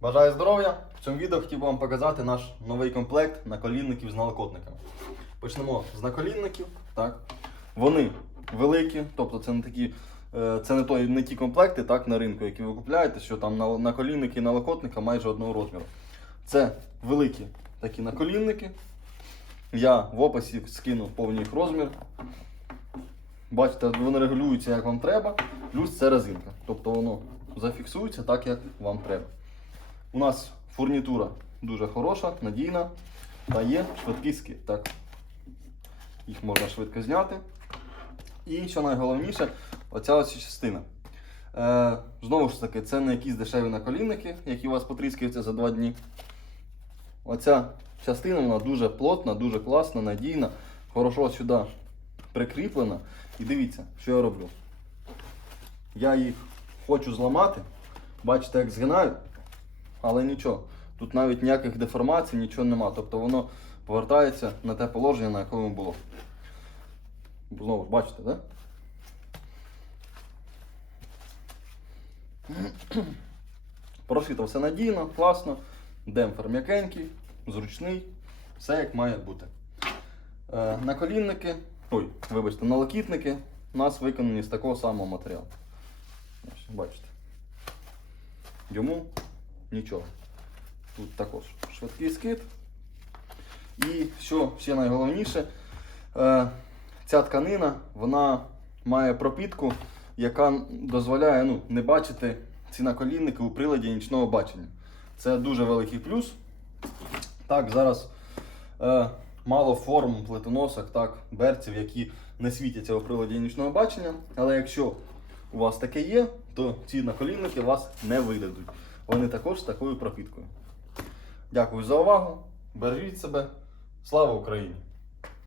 Бажаю здоров'я! В цьому відео хотів би вам показати наш новий комплект наколінників з налокотниками. Почнемо з наколінників. Так. Вони великі, тобто це не такі. е, Це не, той, не ті комплекти так, на ринку, які ви купуєте, що там наколінники і налокотника майже одного розміру. Це великі такі наколінники. Я в описі скину повний їх розмір. Бачите, вони регулюються як вам треба, плюс це резинка. Тобто воно зафіксується так, як вам треба. У нас фурнітура дуже хороша, надійна та є швидкий скид. Так. Їх можна швидко зняти. І що найголовніше, оця ось частина. Е, знову ж таки, це не якісь дешеві наколінники, які у вас потріскаються за два дні. Оця частина вона дуже плотна, дуже класна, надійна, хорошо сюди прикріплена. І дивіться, що я роблю. Я їх хочу зламати. Бачите, як згинаю, але нічого. Тут навіть ніяких деформацій, нічого нема. Тобто воно повертається на те положення, на якому було. Знову ж бачите, так? Да? Прошито все надійно, класно. Демпфер м'якенький, зручний, все як має бути. Е, наколінники, ой, вибачте, налокітники у нас виконані з такого самого матеріалу. Бачите. Йому нічого. Тут також швидкий скид. І що ще найголовніше, е, ця тканина вона має пропітку, яка дозволяє ну, не бачити ці наколінники у приладі нічного бачення. Це дуже великий плюс. Так, зараз е, мало форм плитоносок, так, берців, які не світяться у приладі нічного бачення. Але якщо у вас таке є, то ці наколінники вас не видадуть. Вони також з такою пропіткою. Дякую за увагу. Бережіть себе. Слава Україні!